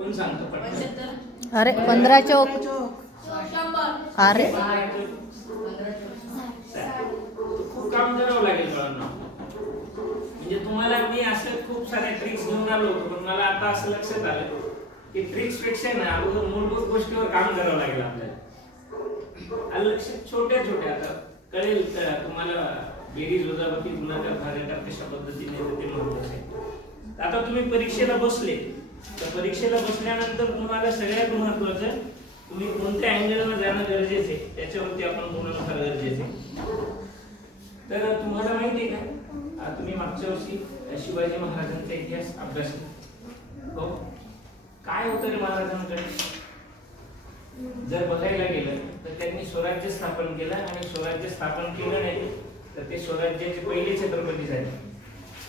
कोण सांगतो पटकन? अरे 15 चौक. अरे खूप काम करावं लागेल बाळांनो. म्हणजे तुम्हाला मी असं खूप साऱ्या ट्रिक्स घेऊन आलो होतो, पण मला आता असं लक्षात आलं की ट्रिक्स पेक्षा ना अगोदर मूलभूत गोष्टीवर काम करावं लागेल आपल्याला. आलं लक्षात? छोट्या छोट्या आता कळेल तुम्हाला बेरीज वजाबाकी गुणाकार भागाकार कशा पद्धतीने ते महत्त्वाचं आहे. आता तुम्ही परीक्षेला बसले तर परीक्षेला बसल्यानंतर तुम्हाला सगळ्यात महत्त्वाचं तुम्ही कोणत्या अँगलला जाणं गरजेचं आहे त्याच्यावरती आपण बोलणं फार गरजेचं आहे. तर तुम्हाला माहिती आहे का, तुम्ही मागच्या वर्षी शिवाजी महाराजांचा इतिहास अभ्यास हो काय होतं रे महाराजांकडे. जर बघायला गेलं तर त्यांनी स्वराज्य स्थापन केलं आणि स्वराज्य स्थापन केलं नाही तर ते स्वराज्याचे पहिले छत्रपती झाले.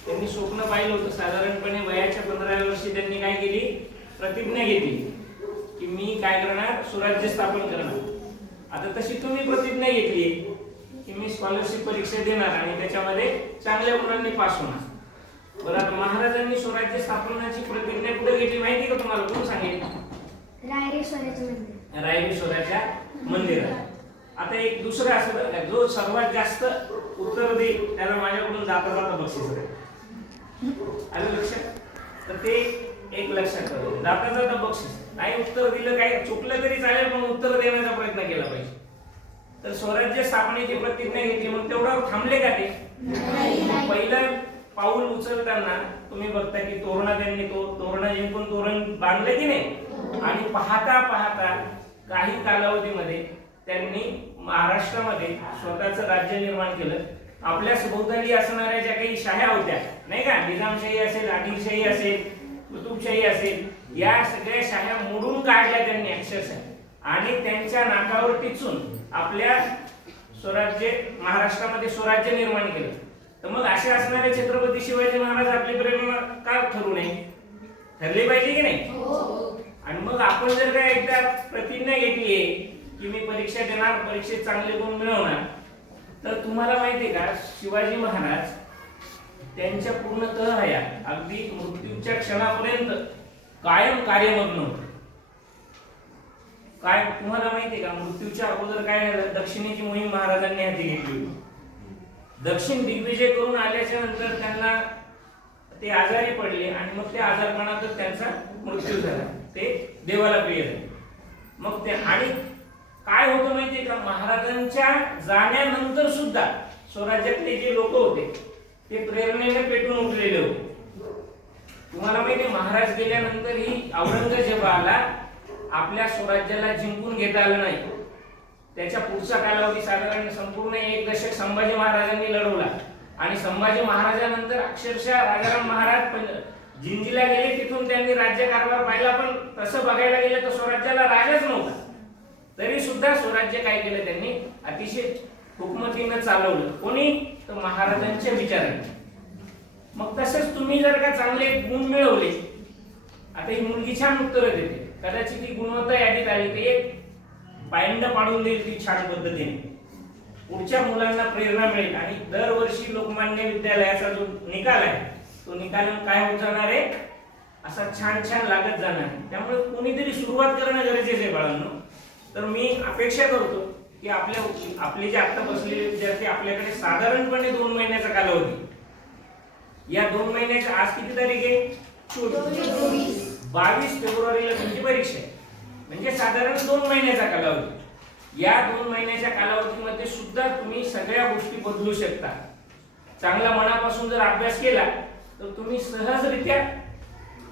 त्यांनी स्वप्न पाहिलं होतं साधारणपणे वयाच्या 15व्या वर्षी त्यांनी काय केली, प्रतिज्ञा घेतली की मी काय करणार, स्वराज्य स्थापन करणार. आता तशी तुम्ही प्रतिज्ञा घेतली की मी स्कॉलरशिप परीक्षा देणार आणि त्याच्यामध्ये चांगल्या गुणांनी पास होणार. बरं, आता महाराजांनी स्वराज्य स्थापनाची प्रतिज्ञा कुठे घेतली माहिती का तुम्हाला? कोण सांगेल? रायरेश्वराच्या मंदिरात. आता एक दुसरं असं बरं का, जो सर्वात जास्त उत्तर देईल त्याला माझ्याकडून जाता जाता बक्षीस आहे. आलं लक्षात? तर ते एक लक्षात ठेवा, जाता जाता बक्षीस. नाही उत्तर दिलं काय चुकलं तरी चालेल पण उत्तर देण्याचा प्रयत्न केला पाहिजे. तर स्वराज्य स्थापनेची प्रतिज्ञा घेतली, मग तेवढ्यावर थांबले का ते? पहिलं पाऊल उचलताना तुम्ही बघता की तोरणा त्यांनी तोरणा जिंकून तोरण बांधलं की नाही, आणि पाहता पाहता काही कालावधीमध्ये त्यांनी महाराष्ट्रामध्ये स्वतःचं राज्य निर्माण केलं. आपल्या सभोवताली असणाऱ्या ज्या काही शाह्या होत्या नाही का, निजामशाही असेल, आदिलशाही असेल, कुतुबशाही असेल, या सगळ्या शाह्या मोडून काढल्या त्यांनी अक्षरशः आणि त्यांच्या नाकावर टिचून आपल्या स्वराज्य महाराष्ट्रामध्ये स्वराज्य निर्माण केलं. तर मग असे असणारे छत्रपती शिवाजी महाराज आपली प्रेरणा का ठरू नये? ठरली पाहिजे की नाही? आणि मग आपण जर काय एकदा प्रतिज्ञा घेतली आहे की मी परीक्षा देणार, परीक्षेत चांगले गुण मिळवणार, तर तुम्हाला माहितीये का शिवाजी महाराज त्यांच्या पूर्णतः हयात अगदी मृत्यूच्या क्षणापर्यंत कायम कार्यमग्न होते. काय तुम्हाला माहितीये का, मृत्यूच्या अगोदर काय झालं, दक्षिणेची मोहीम महाराजांनी हाती घेतली होती. दक्षिण दिग्विजय करून आल्याच्या नंतर त्यांना ते आजारी पडले आणि मग त्या आजारपणातच त्यांचा मृत्यू झाला. ते देवाला प्रिय झाले. मग ते आणि काय होतं माहितीये का, महाराजांच्या जाण्यानंतर सुद्धा स्वराज्यातले जे लोक होते ते प्रेरणेने पेटून उठलेले होते. तुम्हाला माहितीये महाराज गेल्यानंतरही औरंगजेबाला आपल्या स्वराज्याला जिंकून घेता आलं नाही. त्याच्या पुढचा कालावधी साधारण संपूर्ण 1 दशक संभाजी महाराजांनी लढवला आणि संभाजी महाराजांनंतर अक्षरशः राजाराम महाराज जिंजीला गेले, तिथून त्यांनी राज्यकारभार पाहिला. पण तसं बघायला गेलं तर स्वराज्याला राजाच नव्हता, तरी सुद्धा स्वराज्य काय केलं त्यांनी, अतिशय हुकमतीनं चालवलं. कोणी? तर महाराजांच्या विचाराने. मग तसंच तुम्ही जर का चांगले गुण मिळवले, आता ही मुलगी छान उत्तरं देते, कदाचित ही गुणवत्ता यादीत आली तर एक बाइंड पाडून देईल ती छान पद्धतीने, पुढच्या मुलांना प्रेरणा मिळेल. आणि दरवर्षी लोकमान्य विद्यालयाचा जो निकाल आहे तो निकाल काय होत जाणार आहे, असा छान छान लागत जाणार आहे. त्यामुळे कोणीतरी सुरुवात करणं गरजेचं आहे बाळांनो. तर मी अपेक्षा करतो की आपले जे आता बसलेले विद्यार्थी, आपल्याकडे साधारणपणे 2 महिन्याचा कालावधी, या 2 महिन्याच्या आज किती तारीख आहे, 22 फेब्रुवारीला तुमची परीक्षा आहे. म्हणजे साधारण 2 महिन्याचा कालावधी. या 2 महिन्याच्या कालावधीमध्ये सुद्धा तुम्ही सगळ्या गोष्टी बदलू शकता. चांगला मनापासून जर अभ्यास केला तर तुम्ही सहजरित्या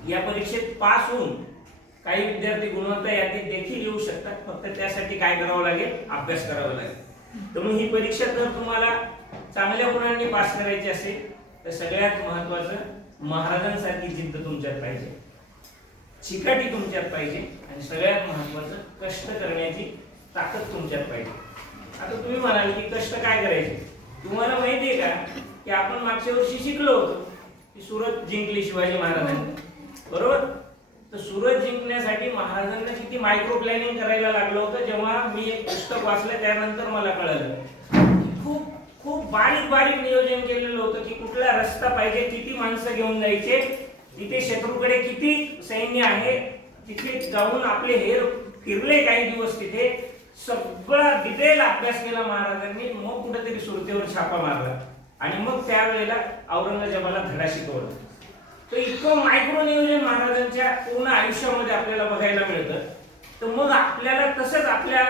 या परीक्षेत पास होऊन काही विद्यार्थी गुणवत्ता यादीत देखील येऊ शकतात. फक्त त्यासाठी काय करावं लागेल, अभ्यास करावा लागेल. तर मग ही परीक्षा जर तुम्हाला चांगल्या गुणांनी पास करायची असेल तर सगळ्यात महत्त्वाचं महाराजांसारखी जिद्द तुमच्यात पाहिजे, चिकाटी तुमच्यात पाहिजे आणि सगळ्यात महत्त्वाचं कष्ट करण्याची ताकद तुमच्यात पाहिजे. आता तुम्ही म्हणाल की कष्ट काय करायचे, तुम्हाला माहिती आहे का की आपण मागच्या वर्षी शिकलो होतो की सुरत जिंकली शिवाजी महाराजांनी, बरोबर? तर सुरत जिंकण्यासाठी महाराजांना किती मायक्रो प्लॅनिंग करायला लागलं होतं. जेव्हा मी एक पुस्तक वाचलं त्यानंतर मला कळलं खूप खूप बारीक बारीक नियोजन केलेलं होतं की कुठला रस्ता पाहिजे, किती माणसं घेऊन जायचे, तिथे शत्रूकडे किती सैन्य आहे, तिथे जाऊन आपले हेर फिरले काही दिवस, तिथे सगळा डिटेल अभ्यास केला महाराजांनी, मग कुठेतरी सुरतेवर छापा मारला आणि मग त्यावेळेला औरंगजेबाला धडा शिकवला. तर इतकं मायक्रो नियोजन महाराजांच्या पूर्ण आयुष्यामध्ये आपल्याला बघायला मिळतं. तर मग आपल्याला तसंच आपल्या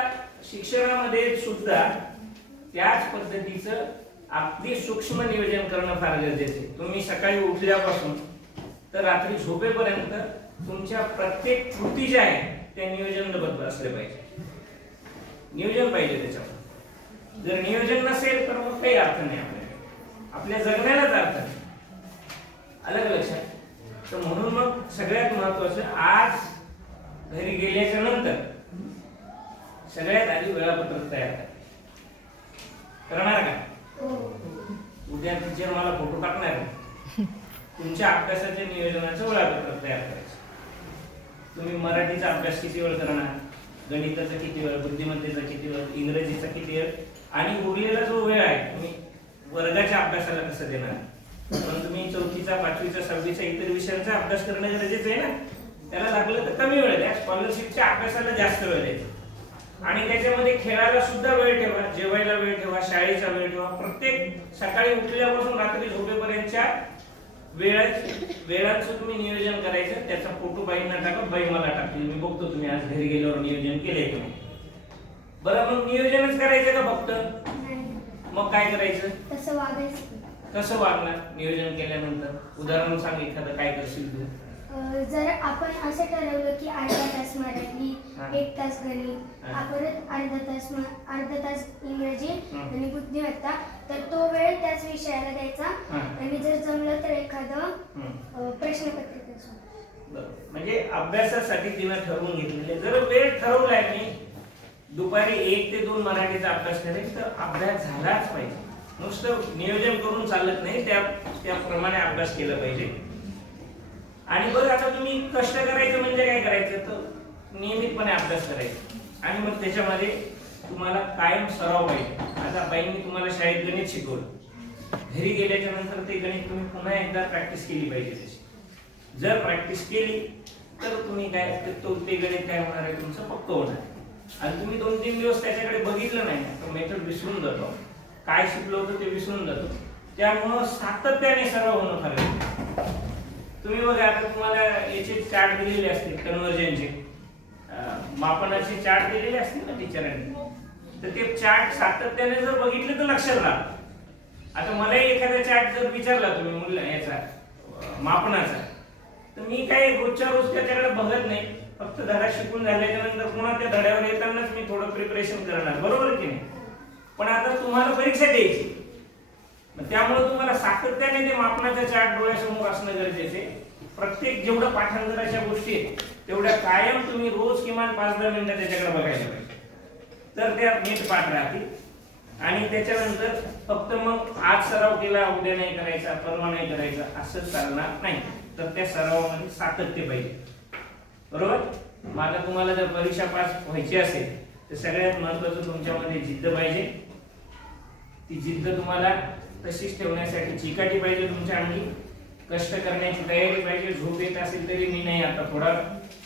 शिक्षणामध्ये सुद्धा त्याच पद्धतीचं अगदी सूक्ष्म नियोजन करणं फार गरजेचं आहे. तुम्ही सकाळी उठल्यापासून तर रात्री झोपेपर्यंत तुमच्या प्रत्येक कृती ज्या आहे त्या नियोजनबद्ध असले पाहिजे. नियोजन पाहिजे त्याच्यावर. जर नियोजन नसेल तर मग काही अर्थ नाही आपल्या जगण्यालाच अर्थ नाही. आलं का लक्षात? तर म्हणून मग सगळ्यात महत्वाचं, आज घरी गेल्याच्या नंतर सगळ्यात आधी वेळापत्रक तयार करा. करणार का? उद्या टीचर मला फोटो टाकणार आहे. तुमच्या अभ्यासाच्या नियोजनाचं वेळापत्रक तयार करायचं. तुम्ही मराठीचा अभ्यास किती वेळ करणार, गणिताचा किती वेळ, बुद्धिमत्तेचा किती वेळ, इंग्रजीचा किती वेळ, आणि उरलेला जो वेळ आहे तुम्ही वर्गाच्या अभ्यासाला कसं देणार. पण तुम्ही 4थीचा 5वीचा 6वीचा इतर विषयांचा अभ्यास करणं गरजेचं आहे ना. त्याला लागलं तर कमी वेळ द्या, स्कॉलरशिपच्या अभ्यासाला जास्त वेळ द्यायचा, आणि त्याच्यामध्ये खेळायला सुद्धा वेळ ठेवा, जेवायला वेळ ठेवा, शाळेचा वेळ ठेवा. प्रत्येक सकाळी उठल्यापासून रात्री झोपेपर्यंतच्या वेळांचं तुम्ही नियोजन करायचं. त्याचा फोटो बाईंना टाका, बाई मला टाकतील, मी बघतो तुम्ही आज घरी गेल्यावर नियोजन केलंय तुम्ही. बरं, मग नियोजनच करायचं का फक्त? मग काय करायचं? कसं वागणार नियोजन केल्यानंतर? उदाहरण सांग एखादं, काय करशील तू? जर आपण असं ठरवलं की अर्धा तास मराठी, 1 तास गणित, परत अर्धा तास इंग्रजी आणि बुद्धिमत्ता, तर तो वेळ त्याच विषयाला द्यायचा. आणि जर जमलं तर एखादं प्रश्नपत्रिका. म्हणजे अभ्यासासाठी तिनं ठरवून घेतलेले. जर वेळ ठरवलाय मी दुपारी 1 ते 2 मराठीचा अभ्यास करेल, तर अभ्यास झालाच पाहिजे. नुसतं नियोजन करून चालत नाही, त्याप्रमाणे अभ्यास केला पाहिजे. आणि बघ, आता तुम्ही कष्ट करायचं म्हणजे काय करायचं, तर नियमितपणे अभ्यास करायचा, आणि मग त्याच्यामध्ये तुम्हाला कायम सराव पाहिजे. आता बाईंनी तुम्हाला शाळेत गणित शिकवलं, घरी गेल्याच्या नंतर ते गणित तुम्ही पुन्हा एकदा प्रॅक्टिस केली पाहिजे त्याची. जर प्रॅक्टिस केली तर तुम्ही काय, ते गणित काय होणार आहे, तुमचं पक्क होणार. आणि तुम्ही 2-3 दिवस त्याच्याकडे बघितलं नाही तर मेथड विसरून जातो, काय शिकलो होतं ते विसरून जातो. त्यामुळं सातत्याने सराव होणं फार गरजेचं. तुम्ही बघा, आता तुम्हाला याचे चार्ट दिलेले असतील, कन्वर्जनचे मापनाचे चार्ट दिलेले असतील ना टीचरांनी, तर ते चार्ट सातत्याने जर बघितले तर लक्षात राहतं. आता मलाही एखादा चार्ट जर विचारला तुम्ही मुलं याचा मापनाचा, तर मी काय रोजच्या रोज त्याच्याकडे बघत नाही. फक्त धडा शिकून झाल्याच्या नंतर पुन्हा त्या धड्यावर येतानाच मी थोडं प्रिपरेशन करणार, बरोबर की नाही? पण आता तुम्हाला परीक्षा द्यायची, त्यामुळे तुम्हाला सातत्याने ते मापनाचा चार्ट डोळ्यासमोर असणं गरजेचं आहे. प्रत्येक जेवढं पाठांतराच्या गोष्टी आहेत तेवढ्या कायम तुम्ही रोज किमान 5-10 मिनिटं त्याच्याकडे बघायला पाहिजे, तर त्या नीट पाठ राहतील. आणि त्याच्यानंतर फक्त मग आज सराव केला उद्या नाही करायचा, परवा नाही करायचा असं चालणार नाही. तर त्या सरावामध्ये सातत्य पाहिजे, बरोबर? मग आता तुम्हाला जर परीक्षा पास व्हायची असेल तर सगळ्यात महत्वाचं तुमच्यामध्ये जिद्द पाहिजे. ती जिद्द तुम्हाला तशीच ठेवण्यासाठी चिकाटी पाहिजे तुमच्या अंगी, कष्ट करण्याची तयारी पाहिजे. झोप येत असेल तरी मी नाही, आता थोडा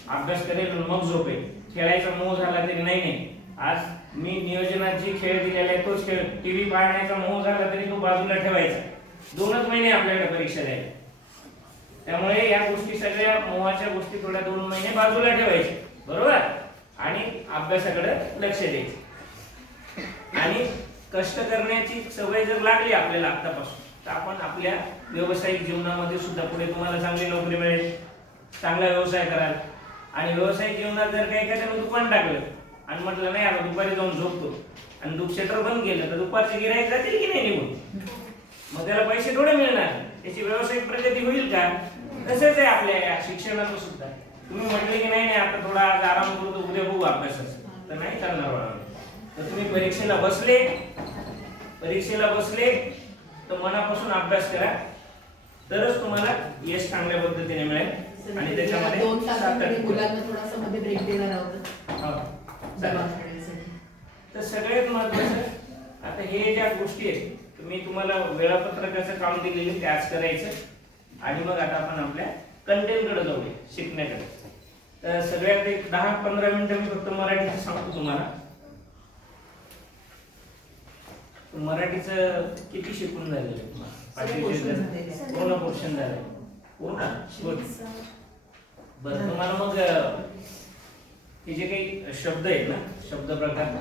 अभ्यास करेल मग झोपेल, खेळायचा मोह झाला तरी नाही, आज मी नियोजनात जी खेळ दिलेला आहे तोच खेळ, टीव्ही पाहण्याचा मोह झाला तरी तो बाजूला ठेवायचा. 2च महिने आपल्याकडे परीक्षा द्यायला, त्यामुळे या गोष्टी सगळ्या मोहाच्या गोष्टी थोड्या 2 महिने बाजूला ठेवायचे, बरोबर? आणि अभ्यासाकडे लक्ष द्यायचे. आणि कष्ट करण्याची सवय जर लागली आपल्याला आतापासून, तर आपण आपल्या व्यावसायिक जीवनामध्ये सुद्धा पुढे तुम्हाला चांगली नोकरी मिळेल, चांगला व्यवसाय कराल. आणि व्यावसायिक जीवनात जर काही एखाद्यानं दुकान टाकलं आणि म्हटलं नाही आता दुपारी जाऊन झोपतो, आणि शटर बंद केलं, तर दुपारचे गिराईक जातील की नाही निघून? मग त्याला पैसे थोडे मिळणार, त्याची व्यावसायिक प्रगती होईल का? तसंच आहे आपल्या शिक्षणाचं सुद्धा. तुम्ही म्हटले की नाही आता थोडा आज आराम करतो, उद्या बघू अभ्यासाचं, तर नाही चालणार बाळा. तर तुम्ही परीक्षेला बसले तर मनापासून अभ्यास करा, तरच तुम्हाला यश चांगल्या पद्धतीने मिळेल. आणि त्याच्यामध्ये 2 तासामध्ये मुलांना थोडासा मध्ये ब्रेक देणार आहोत. तर सगळ्यात महत्वाचं आता हे ज्या गोष्टी आहेत, मी तुम्हाला वेळापत्रकाचं काम दिलेलं ते आज करायचं. आणि मग आता आपण आपल्या कंटेंटकडे जाऊया, शिकण्याकडे. तर सगळ्यात एक 10-15 मिनिटं मी फक्त मराठीचं सांगतो तुम्हाला. मराठीचं किती शिकून झालेलं आहे तुम्हाला? सगळे portion झालेले आहेत. पूर्ण पोर्शन झालंय पूर्ण Good. बरं तुम्हाला मग हे जे काही शब्द आहेत ना, शब्द प्रकार,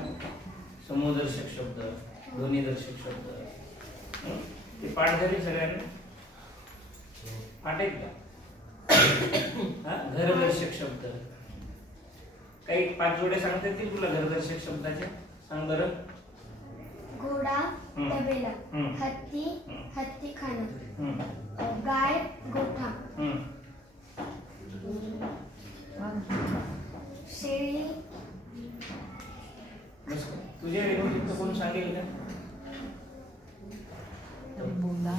समूहदर्शक शब्द, ध्वनिदर्शक शब्द, ते पाठ झाले सगळ्यांना? पाठ आहेत का? हा, घरदर्शक शब्द काही 5 जोडे सांगता येतील तुला घरदर्शक शब्दाचे? सांग बरं. घोडा तबेला, हत्ती हत्ती खाणं, गाय गोठा, शेळी. तुझ्या रेकॉर्डिंग कोण सांगेल का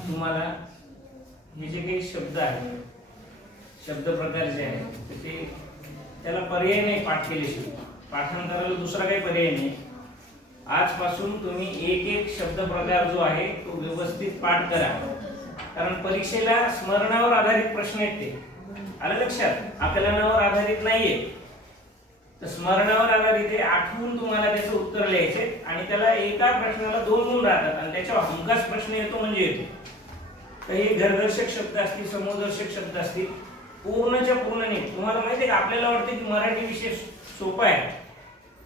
तुम्हाला? हे जे काही शब्द आहेत, शब्द प्रकार जे आहेत ते त्याला पर्याय नाही पाठ केल्याशिवाय. पाठांतराला दुसरा काही पर्याय नाही. आजपासून तुम्ही एक एक शब्द प्रकार जो आहे तो व्यवस्थित पाठ करा, कारण परीक्षेला स्मरणावर आधारित प्रश्न आहेत ते. आलं लक्षात? आकलनावर आधारित नाहीये, तर स्मरणावर आधारित आहे. आठवून तुम्हाला त्याचं उत्तर लिहायचे आणि त्याला एका प्रश्नाला 2 गुण राहतात आणि त्याच्यावर हमखास प्रश्न येतो म्हणजे येतो. तर हे घरदर्शक शब्द असतील, समूहदर्शक शब्द असतील, पूर्णच्या पूर्ण नीट. तुम्हाला माहिती आहे का, आपल्याला वाटतं की मराठी विषय सोपा आहे,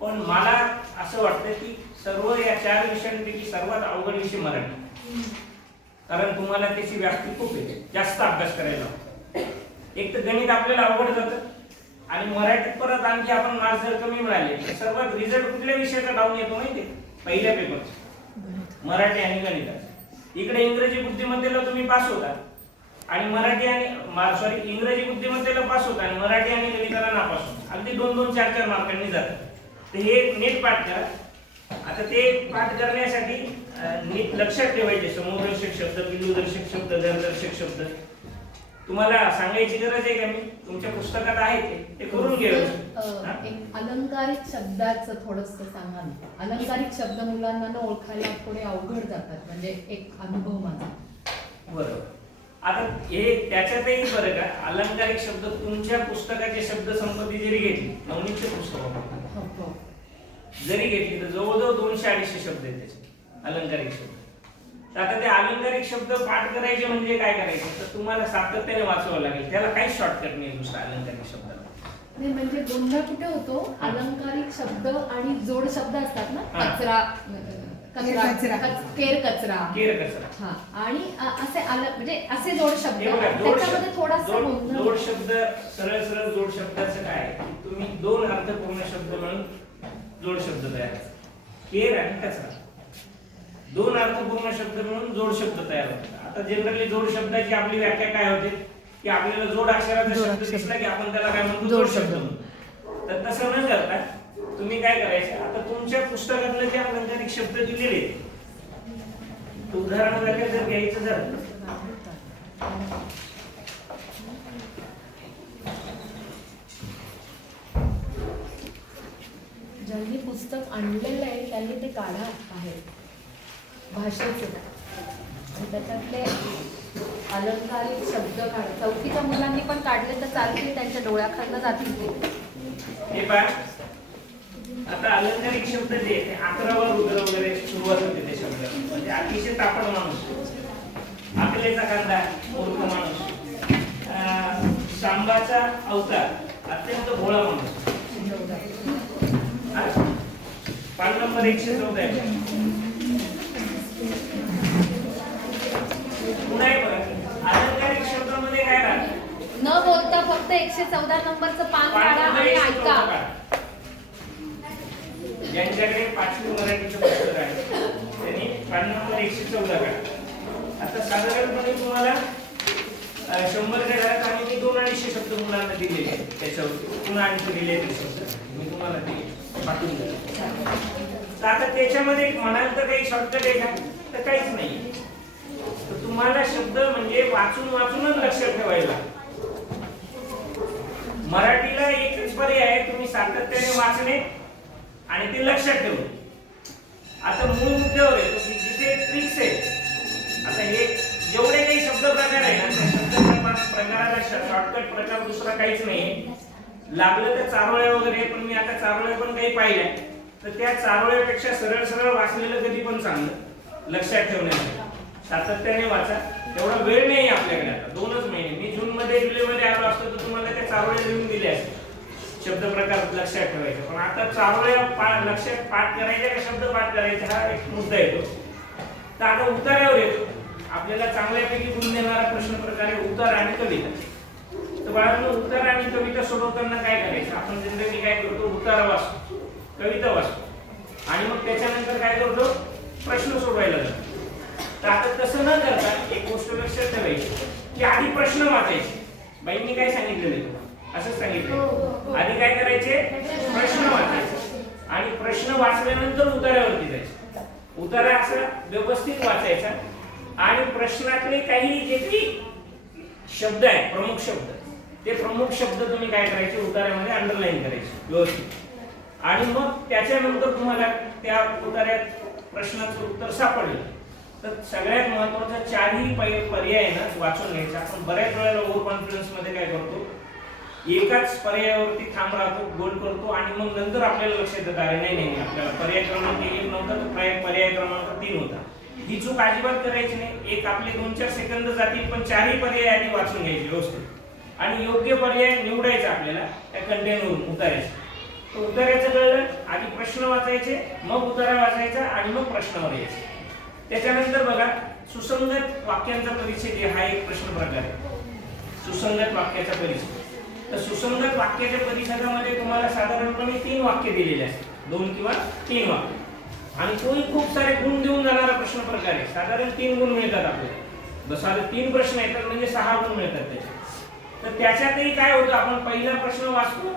पण मला असं वाटतं की सर्व या 4 विषयांपैकी सर्वात अवघड विषय मराठी. कारण तुम्हाला त्याची व्याप्ती खूप येते, जास्त अभ्यास करायला लागतो. एक तर गणित आपल्याला अवघड जातं आणि मराठीत परत आणखी आपण मार्क्स जर कमी मिळाले तर सर्वात रिझल्ट कुठल्या विषयाचा डाऊन येतो माहिती आहे? पहिल्या पेपर मराठी आणि गणिताचा. इकडे इंग्रजी बुद्धिमत्तेला तुम्ही पास होता आणि मराठी आणि इंग्रजी बुद्धिमत्तेला पास होता आणि मराठी आणि गणिताला नापास होता. अगदी 2-2, 4-4 मार्कांनी जातात. तर हे नीट पाठ करा. आता ते पाठ करण्यासाठी नीट लक्षात ठेवायचे समूहदर्शक शब्द, बिंदुदर्शक शब्द, घरदर्शक शब्द. तुम्हाला सांगायची गरज आहे का? मी तुमच्या पुस्तकात आहे ते करून घ्यायचं. एक अलंकारिक शब्दाचं थोडंसं सांगा ना. अलंकारिक शब्द मुलांना ना ओळखायला थोडे अवघड जातात, म्हणजे एक अनुभव माझा. बरोबर. आता हे त्याच्यातही बरं का, अलंकारिक शब्द तुमच्या पुस्तकाचे शब्द संपत्ती जरी घेतली, नवनीतचे पुस्तक जरी घेतली तर जवळजवळ 200-250 शब्द आहेत त्याचे अलंकारिक शब्द. तर आता ते अलंकारिक शब्द पाठ करायचे म्हणजे काय करायचं, तर तुम्हाला सातत्याने वाचवावं लागेल. त्याला काही शॉर्टकट नाही दुसरा अलंकारिक शब्दाला. नाही म्हणजे गोंधळ कुठे होतो, अलंकारिक शब्द आणि जोड शब्द असतात ना, कचरा, केर कचरा, हा, आणि असे म्हणजे असे जोड शब्द, त्याच्यामध्ये थोडासा जोड शब्द, सरळ सरळ जोड शब्दाचं काय आहे, तुम्ही 2 अर्थपूर्ण शब्द म्हणून जोड शब्द तयार करा. केर आणि कचरा 2 अर्थपूर्ण शब्द म्हणून जोड शब्द तयार होतात. आता जनरली जोड शब्दाची आपली व्याख्या काय होते की आपल्याला जोड अक्षराचा शब्द दिसला की आपण त्याला काय म्हणतो, जोड शब्द म्हणतो. तर तसं न करता तुम्ही काय करायचं, आता तुमच्या पुस्तकातले जे अलंकारिक शब्द दिलेले उदाहरण जर घ्यायचं झालं, ज्यांनी पुस्तक आणलेलं आहे त्यांनी ते काढा आहे भाषेचे आणि त्याच्यातले अलंकारिक शब्द काढा. 4थीच्या मुलांनी पण काढले तर चालतील, त्यांच्या डोळ्याखालनं जातील ते. हे पहा, आता अलंकारिक शब्द जे आहे 11वा रुद्र वगैरे सुरुवात होते ते शब्द. म्हणजे अतिशय तापड माणूस, अकलेचा कांदा, मूर्ख माणूस, सांबाचा अवतार, अत्यंत भोळा माणूस. पान नंबर 114 आहे. पुन्हा एक बघा, अलंकारिक शब्दामध्ये काय राहतं, न बोलता फक्त 114 नंबरचं पान काढा आणि ऐका. ज्यांच्याकडे 5वी मराठीचं पुस्तक आहे त्यांनी पान नंबर 114 काढा. आता साधारणपणे तुम्हाला 100 घड्याळात आणि मी 200-250 शब्द मुलांना दिलेले आहेत. त्याच्यावर पुन्हा आणखी दिलेले शब्द मी तुम्हाला ते पाठवून दिले. आता त्याच्यामध्ये म्हणाल तर काही शॉर्टकट आहे का, तर काहीच नाही. तर तुम्हाला शब्द म्हणजे वाचूनच लक्षात ठेवायला. मराठीला एकच पर्याय आहे, तुम्ही सातत्याने वाचणे आणि ते लक्षात ठेवणे. आता मूळ मुद्द्यावर येतो की जिथे ट्रिक्स आहे. आता हे जेवढे काही शब्द प्रकार आहे ना, त्या शब्द प्रकाराला शॉर्टकट प्रकार दुसरा काहीच नाही. लागलं तर चारोळ्या वगैरे, पण मी आता चारोळ्या पण काही पाहिल्या, तर त्या चारोळ्यापेक्षा सरळ सरळ वाचलेलं कधी पण चांगलं लक्षात ठेवण्यासाठी सातत्याने वाचा. तेवढा वेळ नाही आपल्याकडे आता, 2च महिने. मी जून मध्ये जुलै मध्ये आलो असतो तर तुम्हाला त्या चारोळ्या लिहून दिल्या असते, शब्द प्रकार लक्षात ठेवायचे. पण आता चारोळ्या लक्षात पाठ करायच्या का शब्द पाठ करायचे हा एक मुद्दा येतो. तर आता उतार्यावर येतो. आपल्याला चांगल्यापैकी गुण देणारा प्रश्न प्रकार आहे उतार आणि कविता. तर बाळांनो, उतार आणि कविता सोडवताना काय करायचं, आपण जनरली काय करतो, उतार वाचतो, कविता वाचतो आणि मग त्याच्यानंतर काय करतो, प्रश्न सोडवायला जातो. तर आता तसं न करता एक गोष्ट लक्षात ठेवायची की आधी प्रश्न वाचायचे. बाईंनी काय सांगितलेलं आहे तुम्हाला, असंच सांगितलं. आधी काय करायचे, प्रश्न वाचायचे आणि प्रश्न वाचल्यानंतर उतार्यावरती जायचे. उतारा असा व्यवस्थित वाचायचा आणि प्रश्नातले काही जे काही शब्द आहेत, प्रमुख शब्द, ते प्रमुख शब्द तुम्ही काय करायचे, उतार्यामध्ये अंडरलाईन करायचे व्यवस्थित. आणि मग त्याच्यानंतर तुम्हाला त्या उतार्यात प्रश्नाचं उत्तर सापडलं तर सगळ्यात महत्त्वाचा 4ही पर्याय ना वाचून घ्यायचा. आपण बऱ्याच वेळेला ओव्हर कॉन्फिडन्स मध्ये काय करतो, एकाच पर्यायावरती थांब राहतो, गोल करतो आणि मग नंतर आपल्याला लक्षात येतं अरे नाही नाही आपल्याला पर्याय क्रमांक 1 नव्हता तर पर्याय क्रमांक 3 होता. ही चूक अजिबात करायची नाही. एक आपले 2-4 सेकंद जातील, पण 4ही पर्याय आधी वाचून घ्यायचे व्यवस्थित आणि योग्य पर्याय निवडायचा आपल्याला त्या कंटेनवरून उतारायचं. तर उतारायचं कळलं, आधी प्रश्न वाचायचे, मग उतारा वाचायचा आणि मग प्रश्नावर यायचे. त्याच्यानंतर बघा, सुसंगत वाक्यांचा परिच्छेद हा एक प्रश्न प्रकार आहे. सुसंगत वाक्याचा परिच्छेद. तर सुसंगत वाक्याच्या परिच्छेदामध्ये तुम्हाला साधारणपणे 3 वाक्य दिलेले असतात, 2 किंवा 3 वाक्य. आणि तोही खूप सारे गुण देऊन जाणारा प्रश्न प्रकार आहे. साधारण 3 गुण मिळतात आपल्याला. जसा 3 प्रश्न येतात म्हणजे 6 गुण मिळतात त्याचे. तर त्याच्यातही काय होतं, आपण पहिला प्रश्न वाचतो,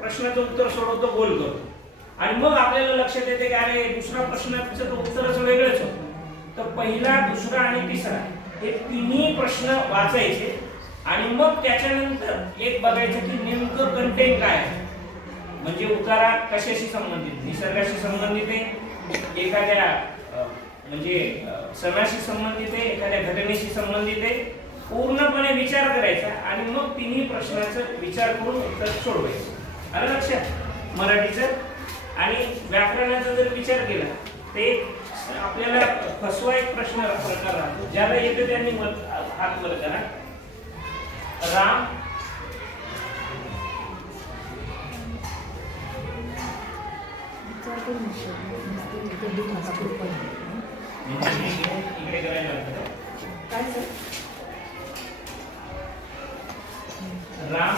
प्रश्नाचं उत्तर सोडवतो, गोल करतो आणि मग आपल्याला लक्षात येते की अरे दुसरा प्रश्नाचं उत्तरच वेगळंच होतं. तर पहिला, दुसरा आणि तिसरा हे तिन्ही प्रश्न वाचायचे आणि मग त्याच्यानंतर एक बघायचं की नेमकं कंटेंट काय आहे. म्हणजे उतारा कशाशी संबंधित, निसर्गाशी संबंधित आहे, एखाद्या म्हणजे सणाशी संबंधित आहे, एखाद्या घटनेशी संबंधित आहे. पूर्णपणे विचार करायचा आणि मग तिन्ही प्रश्नाचं विचार करून उत्तर सोडवायचं. आलं लक्षात. मराठीचं आणि व्याकरणाचा जर विचार केला ते आपल्याला फसवा एक प्रश्न प्रकार राहतो. ज्याला येते त्यांनी हात वर करा. राम राम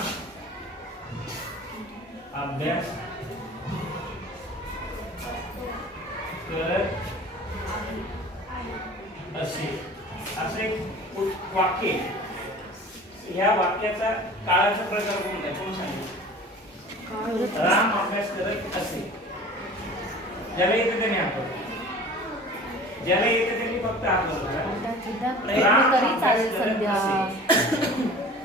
अभ्यास करत असे एक वाक्य. ह्या वाक्याचा काळाचा प्रकार कोणता, कोण सांगेल? राम अभ्यास करत असे. ज्याला येते त्याने आपण, ज्याला येते त्यांनी फक्त आपलं प्रयत्न तरी चालेल संध्या.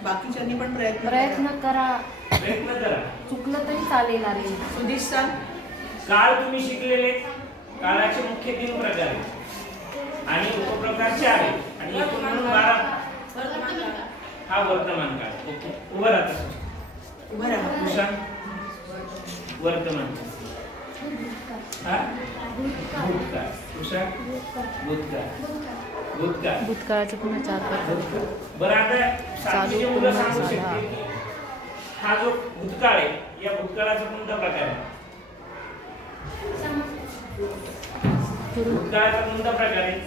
बाकीच्यांनी पण प्रयत्न करा, प्रयत्न करा, चुकलं तरी चालेल. अरे सुधीश सांग. काळ तुम्ही शिकलेले, काळाचे मुख्य 3 प्रकार आहेत आणि उपप्रकार 4 आहेत आणि एकूण मिळून 12. हा वर्तमान काळ. ओके, उभं राहता, उभं राहा. वर्तमान हा भूतकाळ. तुषार भूतकाळ. भूतकाळ. भूतकाळाचे पुन्हा 4 प्रकार. बरं, आता सातवीचे मुलं पूर्ण सांगू झाला. शकते की हा जो भूतकाळ आहे या भूतकाळाचा कोणता प्रकार आहे? भूतकाळाचा कोणता प्रकार आहे?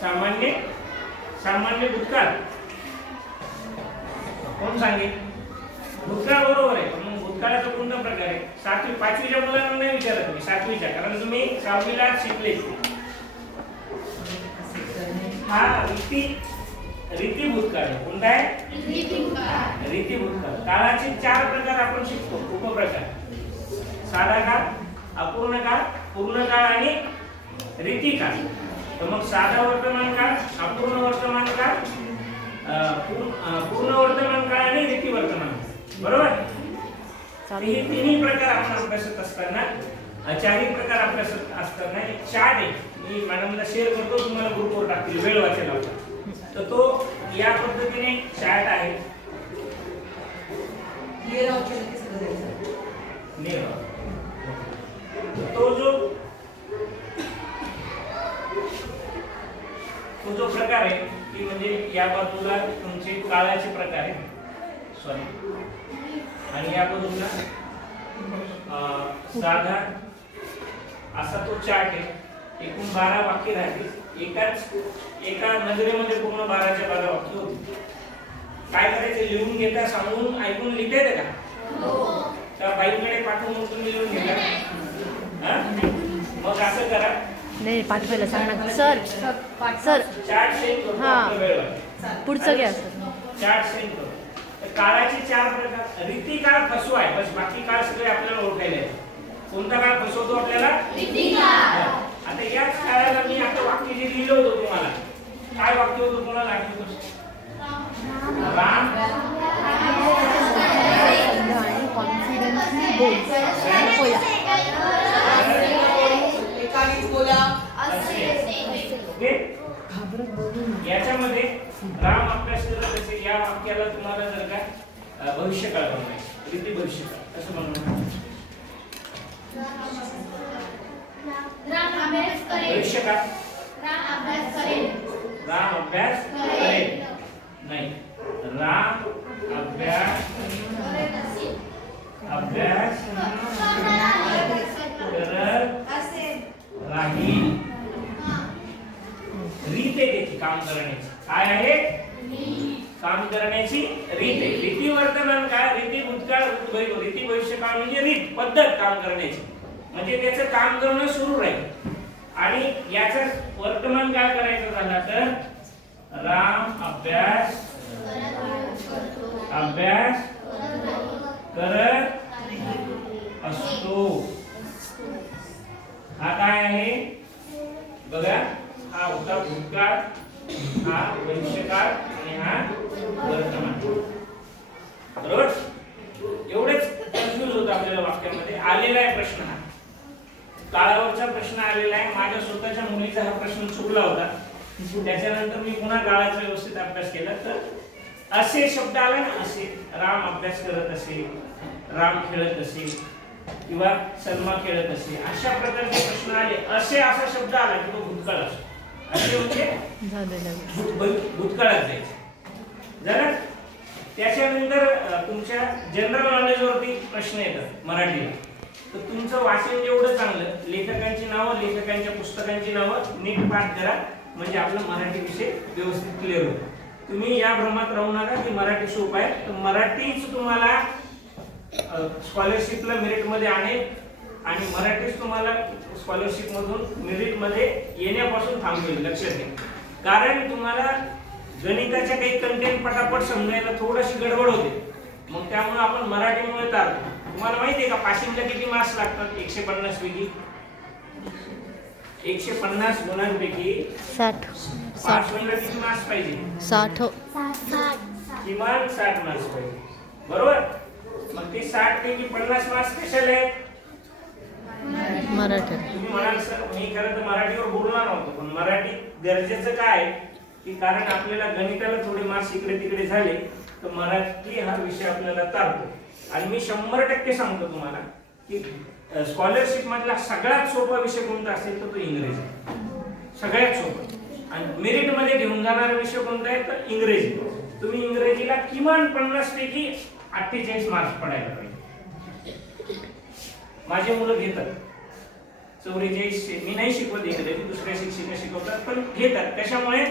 सामान्य. सामान्य भूतकाळ. कोण सांगेल? भूतकाळ बरोबर आहे, पण भूतकाळाचा कोणता प्रकार आहे? 7वी 5वीच्या मुलांना नाही विचारत तुम्ही, 7वीच्या, कारण तुम्ही 6वीला शिकले. हा रीती भूतकाळ आहे. कोणता आहे? रीती भूतकाळ. काळाचे 4 प्रकार आपण शिकतो, उपप्रकार. साधा काळ, अपूर्ण काळ, पूर्ण काळ आणि रीती काळ. तर मग साधा वर्तमान काळ, अपूर्ण वर्तमान काळ, पूर्ण वर्तमान काळ आणि रीती वर्तमान काळ. बरोबर. हे तिन्ही प्रकार आपण अभ्यासत असताना, 4ही प्रकार अभ्यासत असताना एक चार्ट आहे, मी मॅडमला शेअर करतो, तुम्हाला ग्रुपवर टाकतील, वेळ वाचायला होता. तर तो या पद्धतीने चार्ट आहे. निराव केलं की सगळं द्यायचं. निर्वाह. तो जो प्रकार आहे की म्हणजे या बाजूला तुमचे काळाचे प्रकार आहे, सॉरी, आणि या बाजूला साधा असा तो चार्ट आहे. एकूण 12 वाक्य राहतील. एका नजरेमध्ये पूर्ण 12च्या 12 वाक्य होती. काय करायचं, लिहून घेता, सांगून ऐकून लिहिता येते का? त्या बाईकडे पाठवून मग तुम्ही लिहून घेता. मग असं करा, नाही पाठवायला सांगणार सर. सर चार्ट सेंड करू. हा. आपला वेळ वाचेल. पुढचं घ्या सर. चार्ट सेंड करू. तर काळाचे 4 प्रकार. रीती काळ फसवा आहे, बस बाकी काळ सगळे आपल्याला ओळखायला आहे. कोणता काळ फसवतो आपल्याला? आता याच काळाला मी आता वाक्य जे लिहिलं होतं तुम्हाला, काय वाक्य होतं कोणाला आठवतं? राम आणि कॉन्फिडन्सली बोल. होय. एकावीस बोला. ओके. याच्यामध्ये राम अभ्यास करत असेल, या वाक्याला तुम्हाला जर का भविष्यकाळ बनवायचं, रीती भविष्यकाळ कसं बनवणार? भविष्यकाळ. राम अभ्यास करेल नाही, राम अभ्यास करत राहील. रीत आहे त्याची काम करण्याची. काय आहे? काम करण्याची रीत आहे. रीती वर्तमान काळ, रीती भूतकाळ, रीती भविष्यकाळ म्हणजे रीत, पद्धत काम करण्याची. म्हणजे त्याचं काम करणं सुरू राहील. आणि याचा वर्तमान काळ करायचा झाला तर राम अभ्यास करत असतो. हा काय आहे बघा, हा होता भूतकाळ, हा भविष्यकाळ आणि हा वर्तमान. बरोबर? एवढेच कन्फ्यूज होतं आपल्याला वाक्यामध्ये. आलेला आहे प्रश्न, हा काळावरचा प्रश्न आलेला आहे. माझ्या स्वतःच्या मुलीचा हा प्रश्न चुकला होता, त्याच्यानंतर मी पुन्हा काळाचा व्यवस्थित अभ्यास केला. तर असे शब्द आला ना, असे राम अभ्यास करत असे, राम खेळत असे किंवा सलमा खेळत असे, अशा प्रकारचे प्रश्न आले. असे असा शब्द आला की तो भूतकाळ असतो. असे म्हणजे भूतकाळात जायचे. जरा त्याच्यानंतर तुमच्या जनरल नॉलेजवरती प्रश्न येतात मराठीला. तर तुमचं वाचन जेवढं चांगलं, लेखकांची नावं, लेखकांच्या पुस्तकांची नावं नीट पाठ करा, म्हणजे आपला मराठी विषय व्यवस्थित क्लिअर होतो. तुम्ही या भ्रमात राहू नका की मराठी सोपं आहे. तर मराठीच तुम्हाला स्कॉलरशिपला मेरिटमध्ये आणेल आणि मराठीच तुम्हाला स्कॉलरशिप मधून मेरिटमध्ये येण्यापासून थांबवेल. लक्षात घ्या. कारण तुम्हाला गणिताच्या काही कंटेंट पटापट समजायला थोडीशी गडबड होते, मग त्यामुळे आपण मराठीमुळे तारतो. तुम्हाला माहिती आहे का पासिंगला किती मार्क्स लागतात? 150 पैकी 150 गुणांपैकी 60 पासिंगला किती मार्क्स पाहिजे? 60 किमान 60 मार्क्स पाहिजे. बरोबर? मग ते 60 पैकी 50 मार्क्स कशाला आहेत? मराठी. तुम्ही म्हणाल सर मी खरं तर मराठीवर बोलणार नव्हतो, पण मराठी गरजेचं काय की कारण आपल्याला गणिताला थोडे मार्क्स इकडे तिकडे झाले तर मराठी हा विषय आपल्याला तारतो. आणि मी 100% सांगतो तुम्हाला की स्कॉलरशिप मधला सगळ्यात सोपा विषय कोणता असेल तर तो इंग्रजी. सगळ्यात सोपा. आणि मेरिट मध्ये घेऊन जाणारा विषय कोणता आहे तर इंग्रजी. तुम्ही इंग्रजीला किमान 50 पैकी 48 मार्क्स पडायला पाहिजे. माझे मुलं घेतात 44. मी नाही शिकवत इंग्रजी, दुसऱ्या शिक्षिका शिकवतात, पण घेतात. कशामुळे?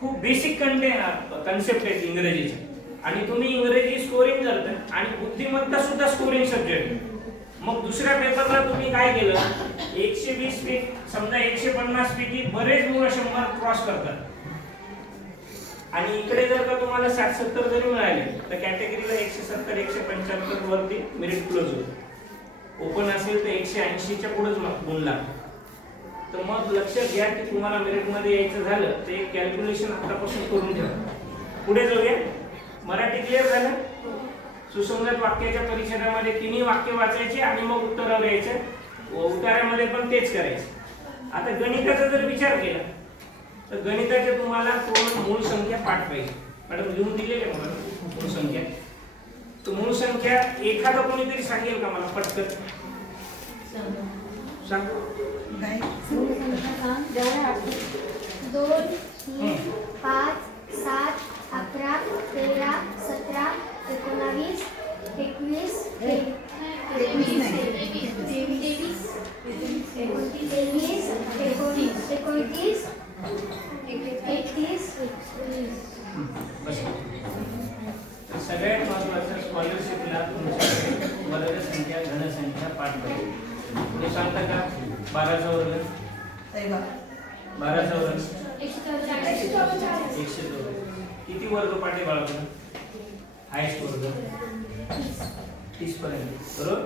खूप बेसिक कन्सेप्ट आहेत इंग्रजीचे. आणि तुम्ही इंग्रजी स्कोरिंग करता आणि बुद्धिमत्ता सुद्धा स्कोरिंग सब्जेक्ट. मग दुसऱ्या पेपरला तुम्ही काय केलं? 120 पैकी समजा 150 पैकी बरेच मुलं 100 क्रॉस करतात. आणि इकडे जर का तुम्हाला 60-70 जरी मिळाले तर कॅटेगरीला 170 175 वरती मेरिट क्लोज होतं. ओपन असेल तर 180च्या पुढेच गुण लागतो. तर मग लक्षात घ्या की तुम्हाला मेरिट मध्ये यायचं झालं तर एक कॅल्क्युलेशन आतापासून करून ठेवा. पुढे जाऊया. मराठी क्लिअर झालं? सुसंगत वाक्याच्या परिच्छेदामध्ये 3 वाक्य वाचायचे आणि मग उत्तरावर यायचं. उतार्यामध्ये पण तेच करायचं. आता गणिताचा जर विचार केला तर गणिताचे तुम्हाला पूर्ण मूळ संख्या पाठ पाहिजे. मॅडम लिहून दिलेले मला मूळ संख्या तर मूळ संख्या एखादं कोणीतरी सांगेल का मला पटकन? सांग. दोन, तीन, 5, 7, 11, 13, 17, 19, 21, 31. बस. तर सगळ्यात महत्त्वाचं स्कॉलरशिपला तुमच्याकडे वर्ग संख्या घनसंख्या पाठ पाहिजे. तुम्ही सांगता का 12चा वर्ग? 12चा वर्ग 114. किती वर्ग पाठ आहे बाळांना? हायस्ट वर्ग 30 पर्यंत. बरोबर.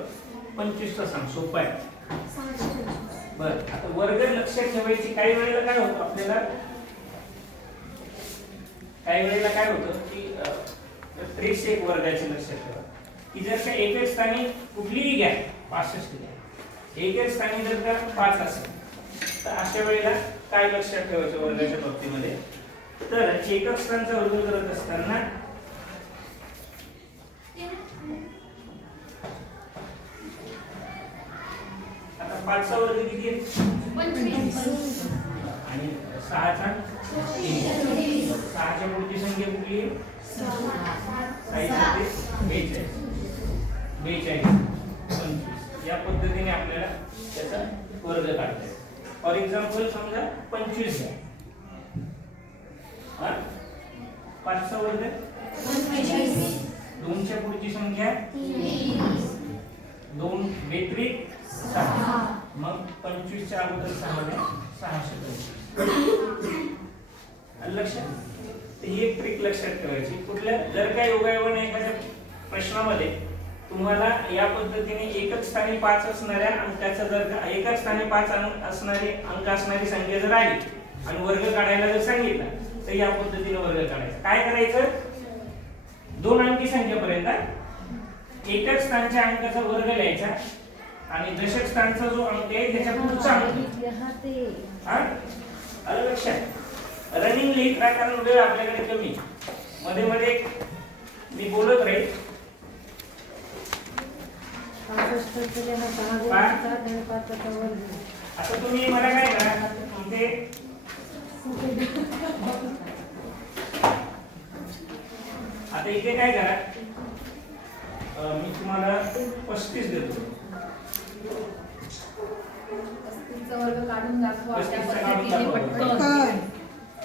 25चा सांग. सोपं आहे. बरं. आता वर्ग लक्षात ठेवायची. काही वेळेला काय होतं आपल्याला, काही वेळेला काय होतं की ट्रेस एक वर्गाचे लक्षात ठेवा की जर का एकेक स्थानी कुठलीही घ्या 65 घ्या, एकेक स्थानी जर का 5 असेल तर अशा वेळेला काय लक्षात ठेवायचं वर्गाच्या बाबतीमध्ये, तर एकक स्थानचा वर्ग करत असताना आता 5चा वर्ग किती आहे? 25. आणि 6चा 6च्या पुढची संख्या कुठली आहे? 42. 25. या पद्धतीने आपल्याला त्याचा वर्ग काढता येतो. फॉर एक्झाम्पल समजा 25 घ्या. 5चा वर्ग 2च्या पुढची संख्या 2 बेत्रिक 6. मग 25च्या अगोदर 6 द्या. 625. लक्षात. ही एक ट्रिक लक्षात ठेवायची. कुठल्या जर का योगायोगाने एखाद्या प्रश्नामध्ये तुम्हाला या पद्धतीने एकक स्थानी 5 असणाऱ्या अंकाचा जर का एकक स्थानी 5 असणारी अंक असणारी संख्या जर आली आणि वर्ग काढायला जर सांगितला तर या पद्धतीने वर्ग काढायचा. काय करायचं? 2 अंकी संख्येपर्यंत एकक स्थानच्या अंकाचा वर्ग लिहायचा आणि दशक स्थानचा जो अंक आहे त्याच्या पुढचा अंक. आलं लक्षात? रनिंग लिहित राहा कारण वेळ आपल्याकडे कमी. मध्ये मध्ये मी बोलत राहील. आता तुम्ही मला काय करा इथे आता इथे काय करा, मी तुम्हाला 35 देतो. 35चा वर्ग काढून दाखवा. 35चा काढून दाखवा.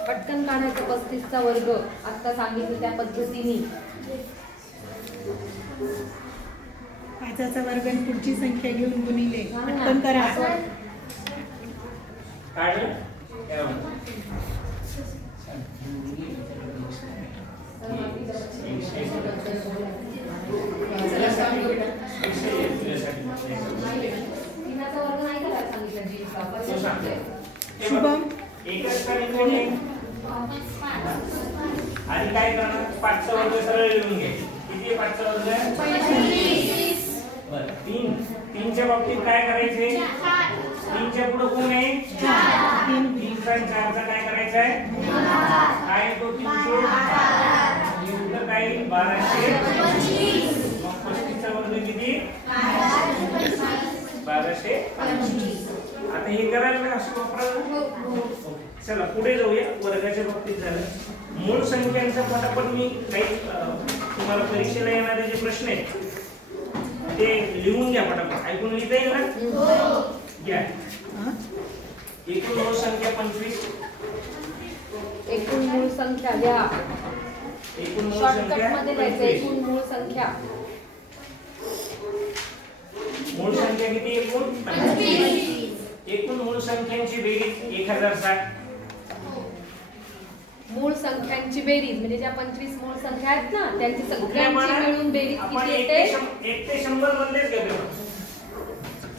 पटकन काढायचं 35चा वर्ग आता सांगितलं त्या पद्धतीने. 5चा वर्ग आणि पुढची संख्या घेऊन गुणिले पटकन करा. काढलं? तिनाचा वर्ग नाही करायला सांगितलं. शुभम एकच स्थानी कोण आहे? आणि काय करणार? 5चा वर्ग सरळ लिहून घे. किती आहे 5चा वर्ग? 25. बरं. 3च्या बाबतीत काय करायचे? 3च्या पुढे कोण आहे? 3चा आणि 4चा काय करायचा आहे? काय तो 300 उत्तर काय? 1225. मग 35चा वर्ग किती? 1225. आता हे करायला मी असं वापरायला. चला पुढे जाऊया. वर्गाच्या बाबतीत झालं. मूळ संख्यांचा पटापट मी काही तुम्हाला परीक्षेला येणारे जे प्रश्न आहेत ते लिहून घ्या पटापट. ऐकून लिहिता येईल ना? घ्या. एकूण मूळ संख्या 25. एकूण मूळ संख्या घ्या. एकूण मूळ शॉर्टकट संख्या मध्ये लिहायचं. 25. एकूण मूळ संख्या. मूळ संख्या किती? एकूण 25. एकूण मूळ संख्यांची बेरीज 1060. मूळ संख्यांची बेरीज म्हणजे ज्या 25 मूळ संख्या आहेत ना त्यांची सगळ्यांची मिळून बेरीज किती येते? 1 ते 100 मधलेच घेतो.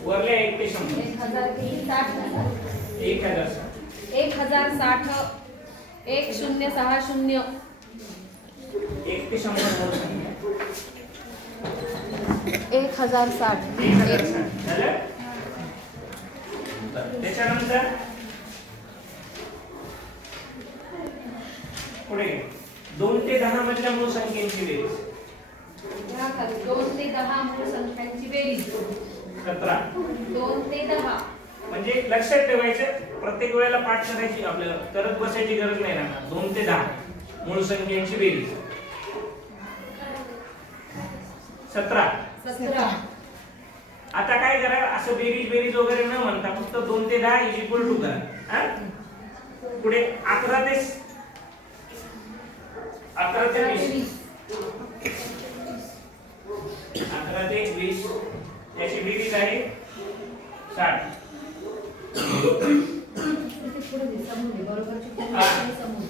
वरले 1 ते 100. 1060. 1060. 1060. 1 ते 100 मूळ संख्या. 1060. 1060 झालं. त्याच्यानंतर पुढे 2 ते 10 मधल्या मूळ संख्यांची बेरीज. या खाली 2 ते 10 मूळ संख्यांची बेरीज 17. 2 ते 10 म्हणजे लक्षात ठेवायचं, प्रत्येक वेळेला पाठ करायची आपल्याला, करत बसायची गरज नाही राहणार. 2 ते 10 मूळ संख्यांची बेरीज 17. 17 आता काय करा, असं बेरीज बेरीज वगैरे न म्हणता फक्त 2 ते 10 इज इक्वल टू करा. हा? पुढे 11 ते 20. 11 ते 20 याची बेरीज आहे 60. पुढे दे, समोर बरोबरची हा. समोर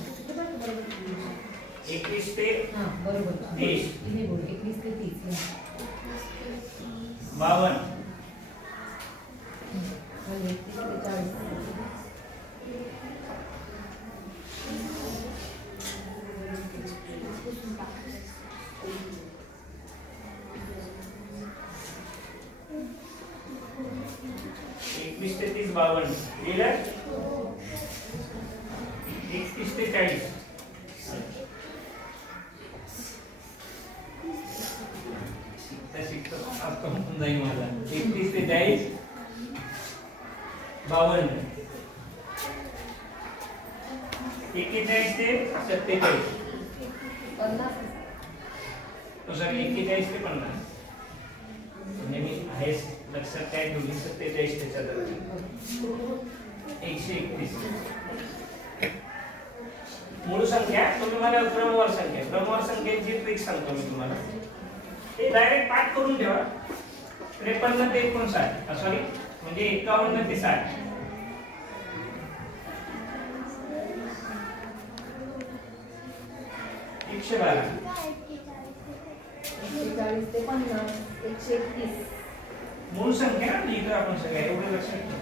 21 ते हां बरोबर 30. इथे बोल 21 ते 30 52. आणि 31 ते 40 21 ते 30 52. लिहिलं? 31 ते 40. शिकता आता होऊन जाईल मला. 31 ते 40 52. 41 ते 47. 50 सॉरी 41 ते 50. म्हणजे मी आहेच लक्षात काय ठेवली 47 त्याच्या दरम्यान 131. मूळ संख्या तुम्ही मला क्रमवार संख्येची ट्रिक सांगतो मी तुम्हाला. हे डायरेक्ट पाठ करून ठेवा. 53 ते 59 सॉरी म्हणजे 51 ते 60. एकशे 12. 40 ते 50 131 मूळ संख्या लिहितो आपण सगळ्या, एवढं लक्षात ठेवा.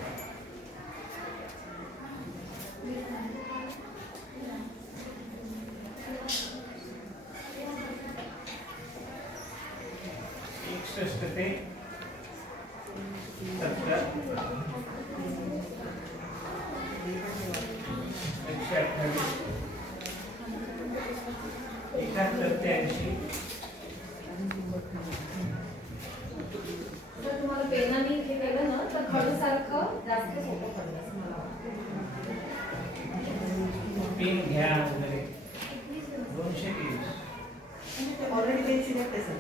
ते 70. 128. 71 ते 80. जर तुम्हाला पेनाने हे केलं ना तर खडूसारखं जास्त सोपं पडलं असं मला वाटतं. पेन घ्या वगैरे 230. ऑलरेडी ते सिलेक्ट आहे सर.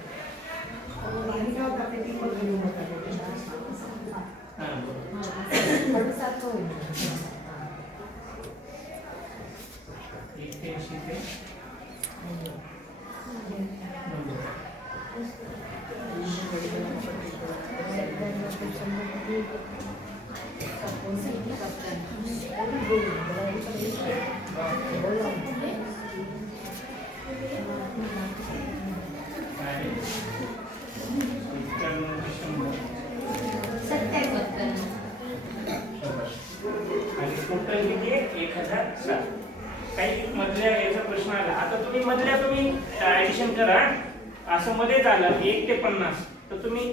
आणि काय होतं ते टीम वर घेऊन होतं. हां बरोबर. खडूसारखं होईल. 81 ते 90. आणि टोटल किती आहे 1007. काही मधल्या याचा प्रश्न आला, आता तुम्ही मधल्या ऍडिशन करा. असं मध्येच आलं 1 ते 50 तर तुम्ही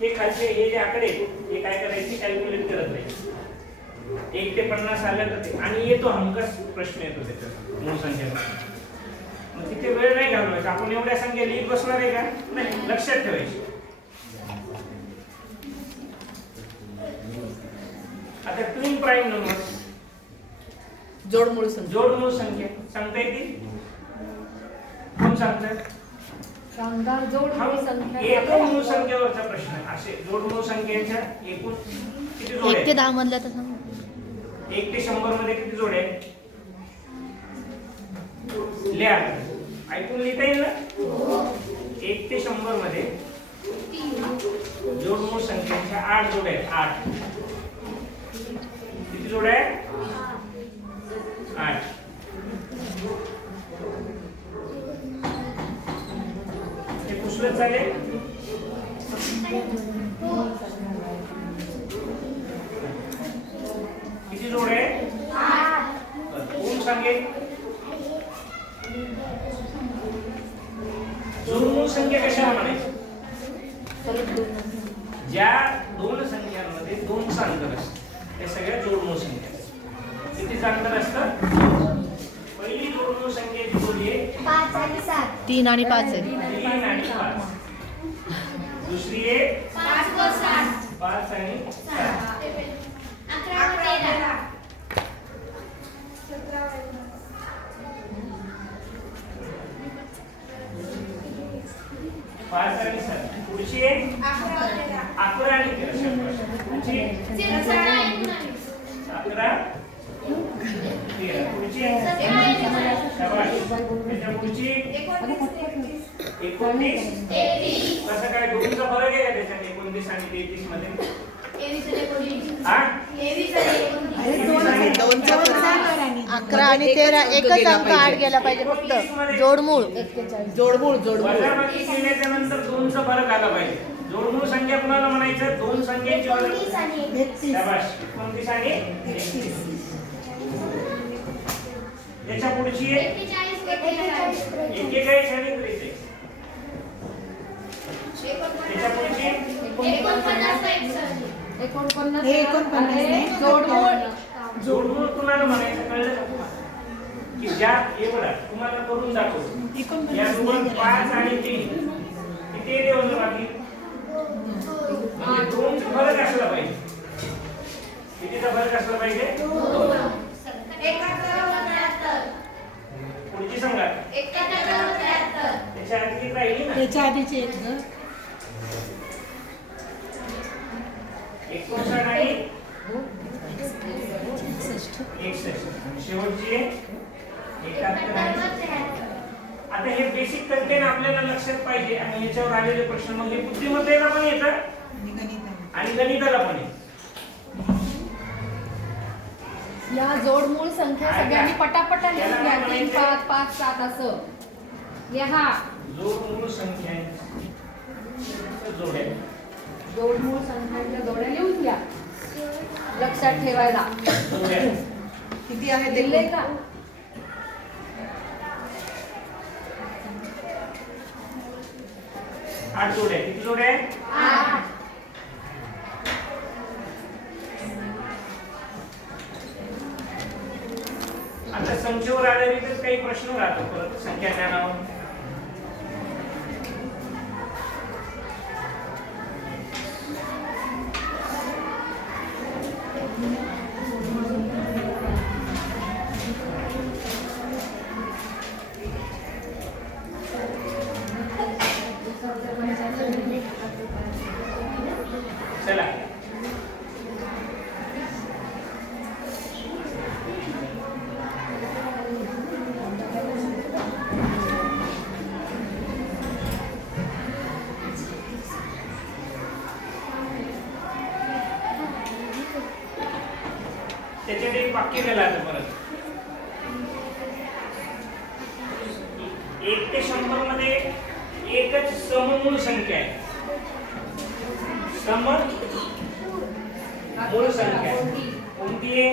हे खालचे हे जे आकडे हे काय करायचे कॅल्क्युलेट करत नाही. 1 ते 50 आलं तर ते आणि येतो हमखास प्रश्न येतो त्याच्यात मूळ संख्या. मग तिथे वेळ नाही घालवायचा. आपण एवढ्या संख्या लिहित बसणार आहे का नाही, लक्षात ठेवायची. आता ट्विन प्राइम नंबर जोड मूळ संख्या. जोड मूळ संख्या सांगता येतील? कोण सांगतात? सांगा जोड मूळ संख्या. एकूण मूळ संख्येवरचा प्रश्न आहे. असे जोड मूळ संख्येच्या एकूण किती जोड 1 ते आहेत? 10 मधल्या तर सांग. 1 ते 100 मध्ये किती जोड आहेत? लिहा. ऐकून लिहिता येईल ना? 1 ते 100 मध्ये जोड मूळ संख्येच्या 8 जोड आहेत. 8 किती जोड आहेत? 8. हे पुसलं चालेल? किती जोड आहे? 8. कोण सांगेल? जोड मूळ संख्या कशाला म्हणायची? ज्या दोन संख्यांमध्ये 2चं अंतर असतं त्या सगळ्या जोड मूळ संख्या. किती अंतर असतं? पहिली जोड मूळ संख्येची जोडी आहे 5. 5 आणि 7. 3 आणि 5 आहे. 3 आणि 5. दुसरी आहे 5 आणि 7. 11 व 13. 5 आणि 7. पुढची आहे 11 आणि 13. पुढची 11 13. पुढची शाबाश. त्याच्या पुढची 19. कसं काय दोनचा फरक आहे का त्याच्यात 19 आणि 33 मध्ये? हा? अरे दोनचा वर सांगा राणी. 11 आणि 13 एकच अंक आड गेला पाहिजे फक्त. जोडमूळ. वजाबाकी केल्याच्या नंतर दोनचा फरक आला पाहिजे. जोडमूळ संख्या कुणाला म्हणायचं? दोन संख्येची 19 आणि 31. शाबाश. 29 आणि 31. याच्या पुढची आहे 41. 41 आणि 43. त्याच्या पुढची 49 हे 49 नाही. जोडमूळ जोडमूळ कुणाला म्हणायचं कळलं का तुम्हाला? की ज्या एवढा तुम्हाला करून दाखवतो. या दोन 5 आणि 3 किती येते वजाबाकी? म्हणजे दोनचा फरक असला पाहिजे. कितीचा फरक असला पाहिजे? 2. पुढची सांगा. त्याच्या आधी एक राहिली ना? त्याच्या आधीची एक ग. 59 आणि 61. शेवटची आहे 71 आणि. आता हे बेसिक कंटेंट आपल्याला लक्षात पाहिजे आणि याच्यावर आलेले प्रश्न मग हे बुद्धिमत्तेला पण येतं आणि गणिताला. आणि गणिताला पण येतं. या जोडमूळ संख्या सगळ्यांनी पटापटा लिहून घ्या. 3 5 5 7 असं लिहा. जोडमूळ संख्या जोड्या. जोडमूळ संख्यांच्या जोड्या लिहून घ्या. लक्षात ठेवायला. जोड्या. किती आहे ते? दिले का? 8 जोड्या. किती जोड्या आहे? 8. आता संख्येवर आधारितच काही प्रश्न राहतो परत संख्या ज्ञानावर. चला त्याच्यात एक वाक्य दिलं आता परत. 1 ते 100 मध्ये एकच सममूळ संख्या आहे. सममूळ संख्या कोणती आहे?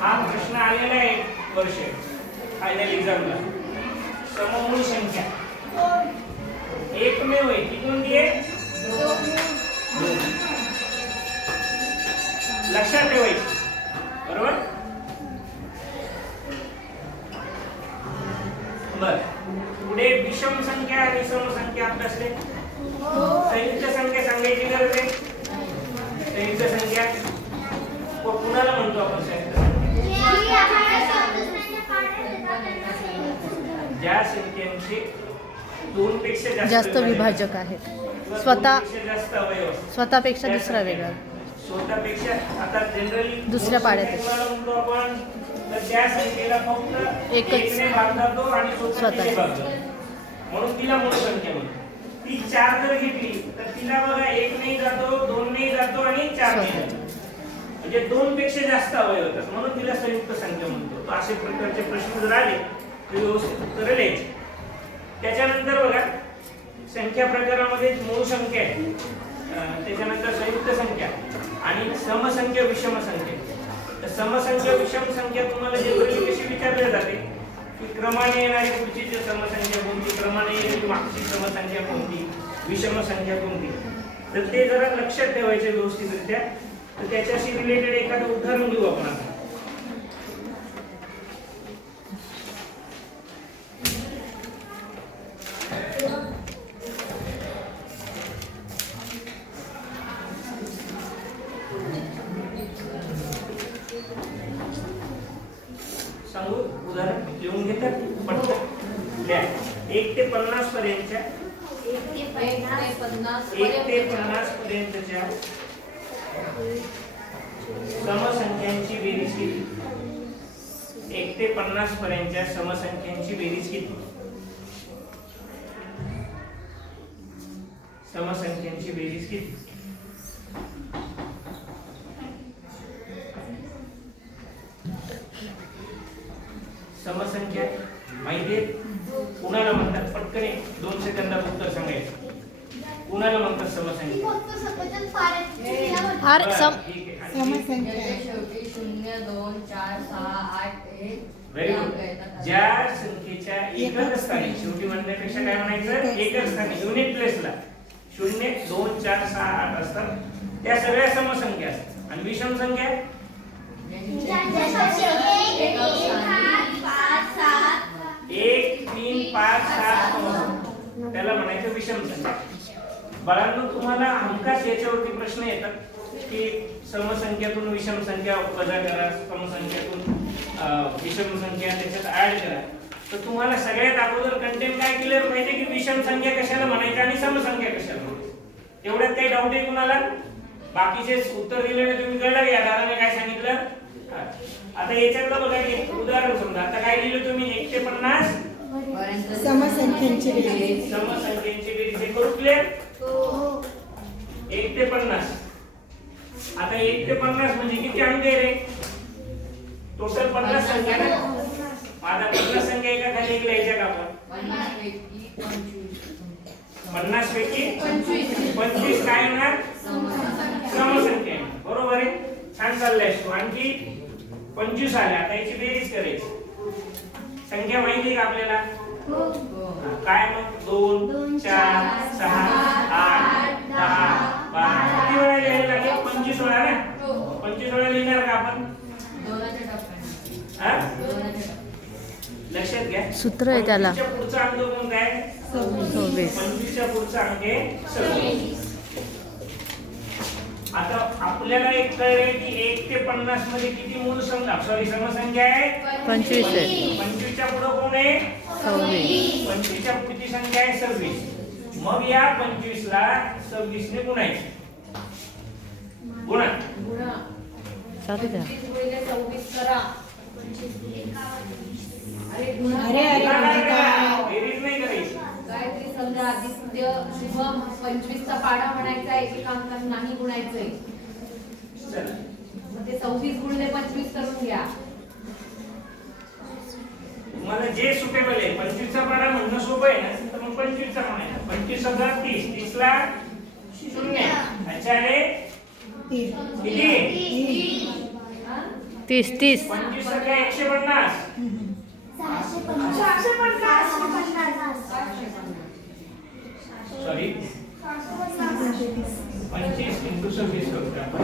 हा प्रश्न आलेला आहे वर्ष फायनल एक्झामला. सममूळ संख्या एकमेव आहे ती कोणती आहे? लक्षात ठेवायची. बरोबर. बर पुढे विषम संख्या आणि समसंख्या अभ्यासले. संयुक्त संख्या सांगायची गरज आहे. संयुक्त संख्या कुणाला म्हणतो आपण? संयुक्त ज्या संख्यांचे 2 पेक्षा जास्त विभाजक आहेत. जास्त अवयव स्वतःपेक्षा दुसरा वेगळा. स्वतःपेक्षा आता जनरली दुसऱ्या पाड्यात म्हणतो आपण तर त्या संख्येला फक्त एकच एकने भाग जातो आणि स्वतःने स्वतः. भाग जातो म्हणून तिला मूळ संख्या म्हणतो. ती 4 जर घेतली तर तिला बघा 1 नाही जातो, 2 नाही जातो आणि 4 नाही जातो. म्हणजे 2 पेक्षा जास्त अवयव होतात म्हणून तिला संयुक्त संख्या म्हणतो. तर असे प्रकारचे प्रश्न जर आले तर व्यवस्थित उत्तर द्यायची. त्याच्यानंतर बघा संख्या प्रकारामध्ये मूळ संख्या आहे, त्याच्यानंतर संयुक्त संख्या आणि समसंख्या विषम संख्या. तर समसंख्या विषम संख्या तुम्हाला जनरली कशी विचारली जाते की क्रमाने येणारी पुढची समसंख्या कोणती, क्रमाने येणारी मागची समसंख्या कोणती, विषम संख्या कोणती. तर ते जरा लक्षात ठेवायचे व्यवस्थितरित्या. तर त्याच्याशी रिलेटेड एखादं उदाहरण घेऊ आपण आता. घेतात पटकन लिहा. 1 ते 50 पर्यंतच्या 1 ते 50 1 ते 50 पर्यंतच्या समसंख्यांची बेरीज किती? 1 ते 50 पर्यंतच्या समसंख्यांची बेरीज किती? समसंख्यांची बेरीज किती? समसंख्या माहिती आहे? कुणाला म्हणतात? पटकन 2 सेकंदात उत्तर सांगायचं. कुणाला म्हणतात समसंख्या? फार सम ठीक आहे. समसंख्या शेवटी 0 2 4 6 8 1 व्हेरी गुड. ज्या संख्येच्या एकच स्थानी, शेवटी म्हणण्यापेक्षा काय म्हणायचं, एकच स्थानी युनिट प्लेसला 0 2 4 6 8 असतात, त्या सगळ्या समसंख्या असतात. आणि विषम संख्या 1 3 5 7 त्याला म्हणायचं विषम संख्या. बाळांनो, तुम्हाला हमखास याच्यावरती प्रश्न येतात की समसंख्यातून विषम संख्या वजा करा, समसंख्यातून विषम संख्या त्याच्यात ऍड करा. तर तुम्हाला सगळ्यात अगोदर कंटेंट काय क्लिअर पाहिजे की विषम संख्या कशाला म्हणायची आणि समसंख्या कशाला म्हणायची. एवढ्यात काही डाऊट आहे कुणाला? बाकीचे उत्तर दिलेले तुम्ही कळलं की आधाराने काय सांगितलं. आता याच्यातलं बघा एक उदाहरण समजा. आता काय लिहिलं तुम्ही? 1 ते 50 समसंख्यांची बेरीज. समसंख्यांची बेरीज हे करू क्लिअर? 1 ते 50. आता 1 ते 50 म्हणजे किती अंक आहे रे? टोटल 50 संख्या ना. आता 50 संख्या एका खाली एक लिहायच्या का आपण? 50 पैकी 25 काय होणार? समसंख्या. बरोबर आहे. छान चाललंय. आणखी 25 आल्या. आता याची बेरीज करायची. संख्या माहिती आहे का आपल्याला? काय मग? 2 4 6 8 10 12 किती वेळा लिहायला लागेल? 25 वेळा ना. 25 वेळा लिहिणार का आपण? हा? लक्षात घ्या. सूत्र आहे त्याला. 25 च्या पुढचा अंक कोणता आहे? 26. 25 च्या पुढचा अंक आहे 26. आता आपल्याला एक कळले की 1 ते 50 मध्ये किती मूळ संख्या, सॉरी समसंख्या आहे? 25 आहे. 25 च्या पुढे कोण आहे? 26. 25 च्या पुढची संख्या आहे 26. मग या 25 ला 26 ने गुणायचे. गुणा. चालू द्या. 25 गुणिले 26 करा. अरे गुणा. अरे अरे काय बेरीज नाही करायची. गायत्री समजा आदित्य शुभम 25 चा पाढा म्हणायचा, एक अंकात नाही गुणायचंय. चला. मग ते 26 गुणिले 25 करून घ्या. तुम्हाला जे सुटेबल आहे. 25 चा पाढा म्हणणं सोपं आहे ना, तर मग 25 चा म्हणायचं. 25 × 30 30 ला 0. अच्छा रे किती? 30 30. 25 संख्या 150. 650. सॉरी 25 × 26 करतो आपण.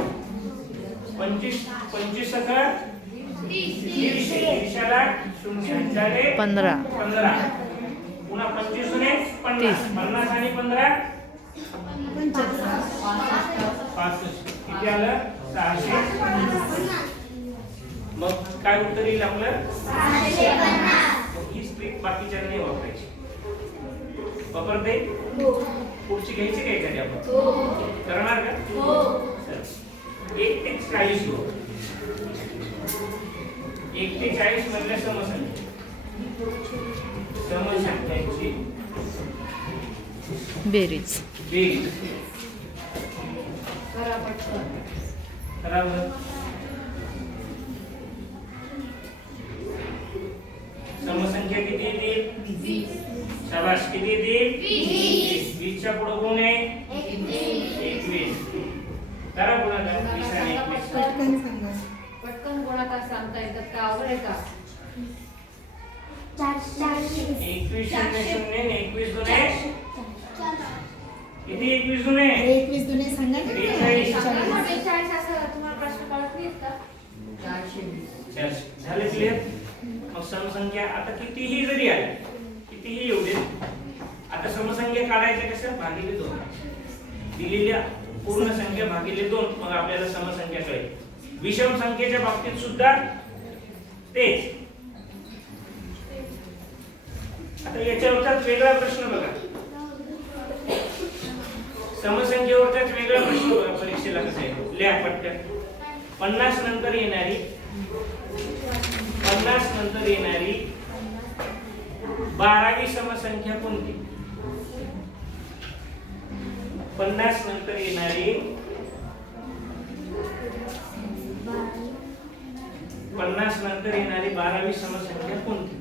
25 सका 150 ला 0. अच्छा रे 15. 15. पुन्हा 25 ने 50. 50 आणि 15 65. किती आलं? 650. मग काय उत्तर येईल आपलं? 650. ही स्ट्रिक बाकीच्या नाही वापरायची. वापरते? पुढची घ्यायची काय एखादी आपण? करणार का? चल. 1 ते 40 लो. 1 ते 40 मधल्या समसंख्या. समसंख्यांची बेरीज. बेरीज. करा पटकन. करा बरं. समसंख्या किती येतील? 20. शाबास. किती येतील? 20. 20 च्या पुढे कोण आहे? 21. करा पुन्हा करा. 20 आणि 21. पटकन सांगा. पटकन गुणाकार सांगता येतात का? अवघड आहे का? 21 शून्य शून्य ने 21 दुने किती? 21 दुने 21 दुने सांगा ना. 43. तुम्हाला प्रश्न कळत नाहीत का? 420. झाले क्लिअर? मग समसंख्या आता कितीही जरी आल्या, कितीही येऊ दे, आता समसंख्या काढायच्या कसं? भागिले 2. दिलेल्या पूर्ण संख्या भागिले 2. मग आपल्याला समसंख्या कळेल. विषम संख्येच्या बाबतीत सुद्धा तेच. आता याच्यावरचाच वेगळा प्रश्न बघा, समसंख्येवरचाच वेगळा प्रश्न बघा परीक्षेला कसा आहे, लिहा पटकन. 50 नंतर येणारी 12वी समसंख्या कोणती? 50 नंतर येणारी 12वी समसंख्या कोणती?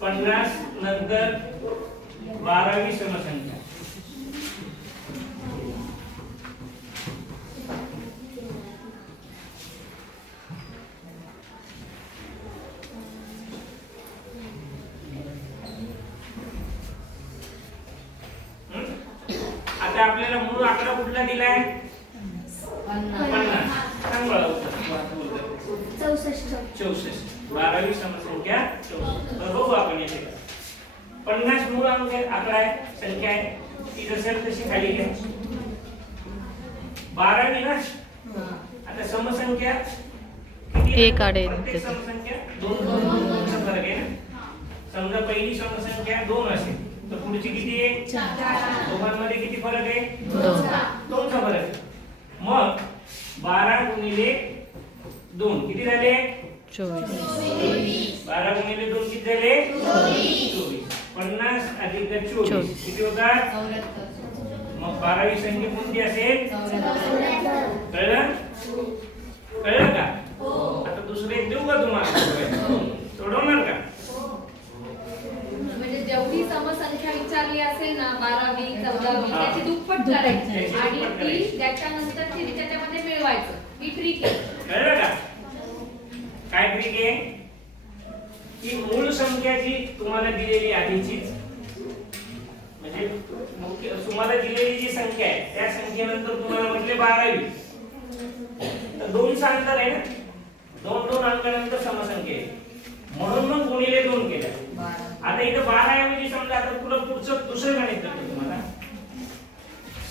50 नंतर 12वी समसंख्या. आता आपल्याला मूळ आकडा कुठला दिलाय? 50. सांग बघा उत्तर. 64. 12वी समसंख्या 64. तर बघू आपण येथे 50 मूळ आकडा आहे, संख्या आहे, ती जसेल तशी खाली घ्या. 12वी ना. आता समसंख्या किती? एक आडे प्रत्येक समसंख्या 2 चा फरक आहे ना. समजा पहिली समसंख्या 2 असेल तर पुढची किती आहे? 4. दोघांमध्ये किती फरक आहे? 2 चा फरक आहे. मग 12 गुणिले 2 किती झाले? 24. 12 गुणिले 2 किती झाले? 24. 50 अधिक 24 किती होतात? मग 12वी संख्या कोणती असेल? कळलं? कळलं का? आता दुसरे एक देऊ का तुम्हाला? सोडवणार का? म्हणजे जेवढी समसंख्या विचारली असेल ना 12वी 14वी त्याची दुप्पट करायची त्याची आणि दुप्पट ती करायची. त्याच्यानंतरची त्याच्यामध्ये मिळवायचं. ही ट्रिक आहे. कळलं का? काय ट्रिक आहे? की मूळ संख्या जी तुम्हाला दिलेली आधीचीच, म्हणजे मुख्य तुम्हाला दिलेली जी संख्या आहे त्या संख्येनंतर तुम्हाला म्हटले 12वी, तर 2चा अंतर आहे ना, 2 अंकानंतर समसंख्या आहे, म्हणून मग गुणिले 2 केलं. आता इथं 12 ऐवजी समजा आता तुला पुढचं दुसरं गणित करतो तुम्हाला.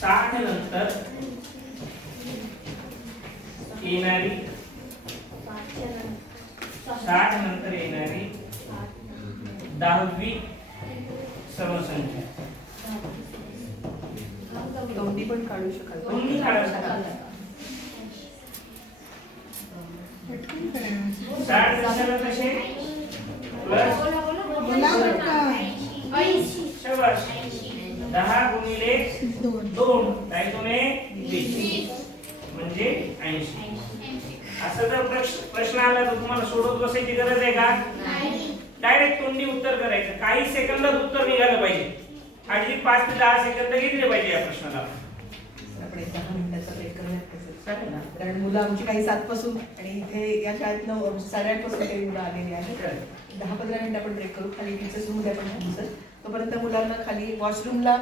60 नंतर येणारी 10वी समसंख्या. दोन्ही पण काढू शकाल. दोन्ही काढू शकाल. पटकन करा. 60 कशाला कसे प्लस बोला पटकन. 10 गुणिले 2 काय तुम्ही 20 म्हणजे 80. असं जर प्रश्न आला तर तुम्हाला सोडवत बसायची गरज आहे का? डायरेक्ट तोंडी उत्तर करायचं. काही सेकंदात उत्तर निघालं पाहिजे. अगदी 5 ते 10 सेकंद घेतले पाहिजे या प्रश्नाला. आपण 10 मिनिटाचा ब्रेक करूयात ना, कारण मुलं आमची काही 7 पासून आणि इथे या शाळेत 8:30 पासून काही मुलं आलेली आहेत. 10-15 मिनिटं आपण ब्रेक करू. खाली टीचर्स रूम आहे पण तोपर्यंत मुलांना खाली वॉशरूमला